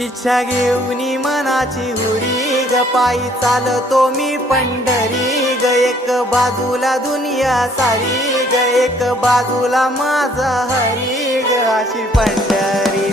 इच्छा घेऊन मनाची हुरी ग पायी चालतो मी पंढरी ग एक बाजूला दुनिया सारी ग एक बाजूला माझा हरी ग अशी पंढरी